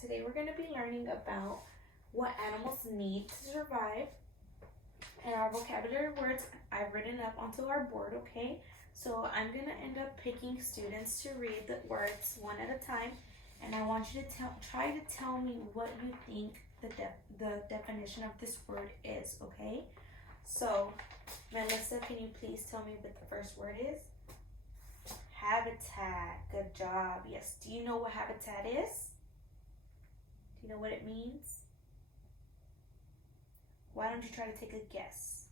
Today we're going to be learning about what animals need to survive and our vocabulary words I've written up onto our board, okay? So I'm going to end up picking students to read the words one at a time, and I want you to try to tell me what you think the definition of this word is, okay? So, Melissa, can you please tell me what the first word is? Habitat. Good job. Yes. Do you know what habitat is? Do you know what it means? Why don't you try to take a guess?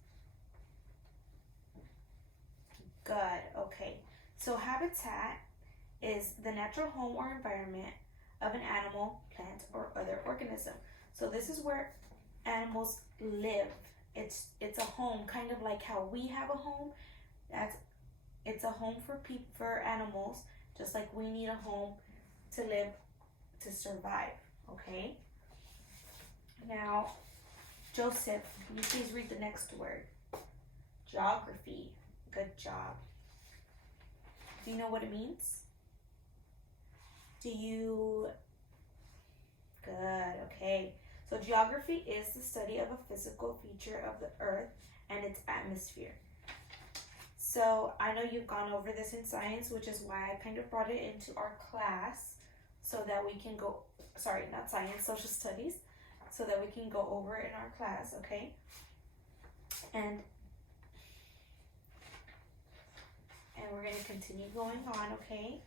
Good. Okay. So habitat is the natural home or environment of an animal, plant, or other organism. So this is where animals live. It's a home, kind of like how we have a home. It's a home for animals, just like we need a home to live, to survive, okay? Now, Joseph, can you please read the next word? Geography. Good job. Do you know what it means? Good, okay. So geography is the study of a physical feature of the earth and its atmosphere. So I know you've gone over this in science, which is why I kind of brought it into our class so that we can go, sorry, not science, social studies, so that we can go over it in our class, okay? And we're going to continue going on, okay?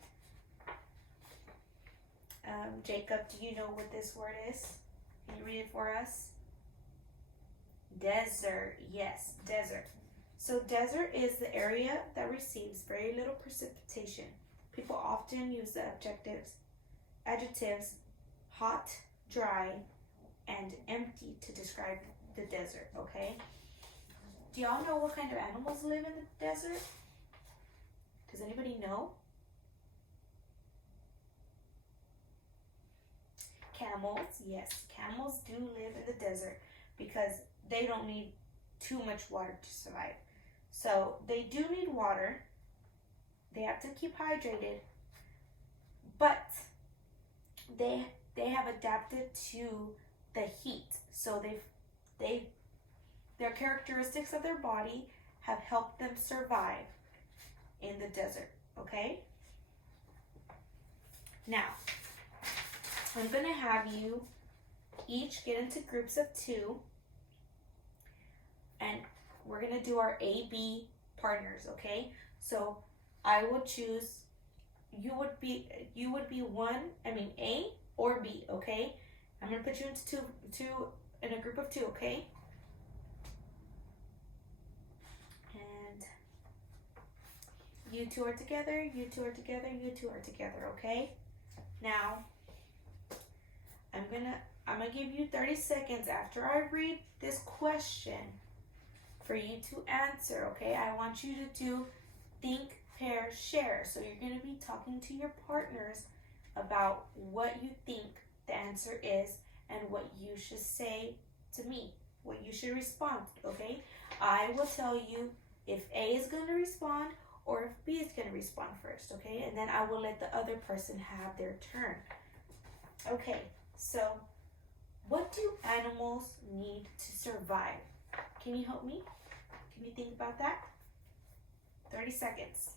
Jacob, do you know what this word is? Can you read it for us? Desert. Yes, desert. So desert is the area that receives very little precipitation. People often use the adjectives hot, dry, and empty to describe the desert, okay? Do y'all know what kind of animals live in the desert? Does anybody know? Camels, yes. Camels do live in the desert because they don't need too much water to survive. So they do need water. They have to keep hydrated, but they have adapted to the heat. So their characteristics of their body have helped them survive in the desert, okay? Now, I'm going to have you each get into groups of 2, and we're going to do our A-B partners, okay? So I will choose, you would be A or B, okay? I'm going to put you into two in a group of 2, okay? And you 2 are together, you 2 are together, you 2 are together, okay? Now, I'm gonna give you 30 seconds after I read this question for you to answer, okay? I want you to do think, pair, share. So you're gonna be talking to your partners about what you think the answer is and what you should say to me, what you should respond, okay? I will tell you if A is gonna respond or if B is gonna respond first, okay? And then I will let the other person have their turn. Okay, so what do animals need to survive? Can you help me? Can you think about that? 30 seconds.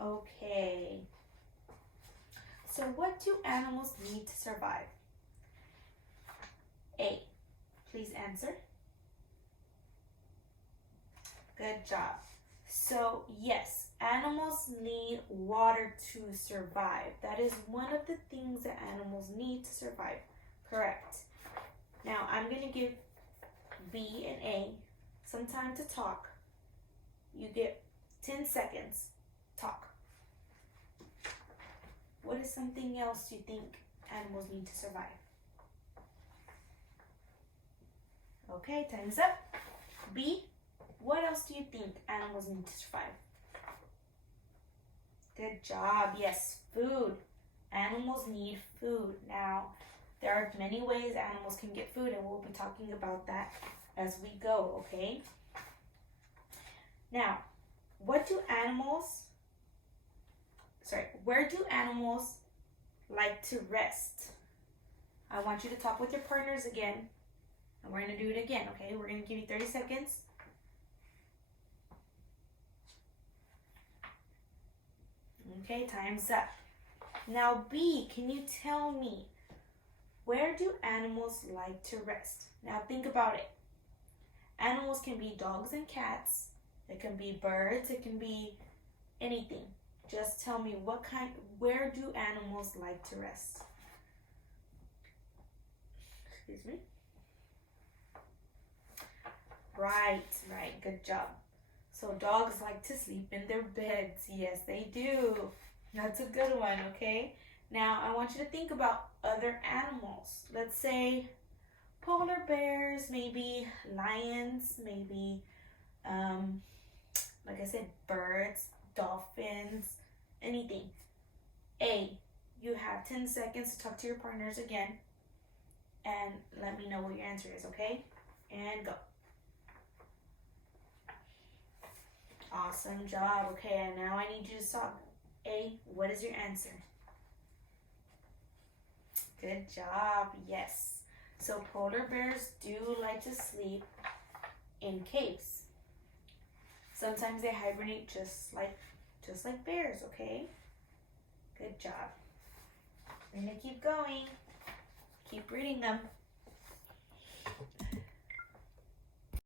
Okay. So what do animals need to survive? A, please answer. Good job. So yes, animals need water to survive. That is one of the things that animals need to survive. Correct. Now I'm going to give B and A some time to talk. You get 10 seconds. Talk. What is something else you think animals need to survive? Okay, time's up. B, what else do you think animals need to survive? Good job. Yes, food. Animals need food. Now, there are many ways animals can get food, and we'll be talking about that as we go, okay? Now, where do animals like to rest? I want you to talk with your partners again. And we're going to do it again, okay? We're going to give you 30 seconds. Okay, time's up. Now, B, can you tell me, where do animals like to rest? Now, think about it. Animals can be dogs and cats. It can be birds. It can be anything. Just tell me where do animals like to rest? Excuse me. Right, good job. So dogs like to sleep in their beds. Yes, they do. That's a good one, okay? Now, I want you to think about other animals. Let's say polar bears, maybe lions, maybe, like I said, birds, dolphins, anything. A, you have 10 seconds to talk to your partners again and let me know what your answer is, okay? And go. Awesome job. Okay, and now I need you to talk. A, what is your answer? Good job. Yes. So polar bears do like to sleep in caves. Sometimes they hibernate just like bears, okay? Good job. We're gonna keep going. Keep reading them.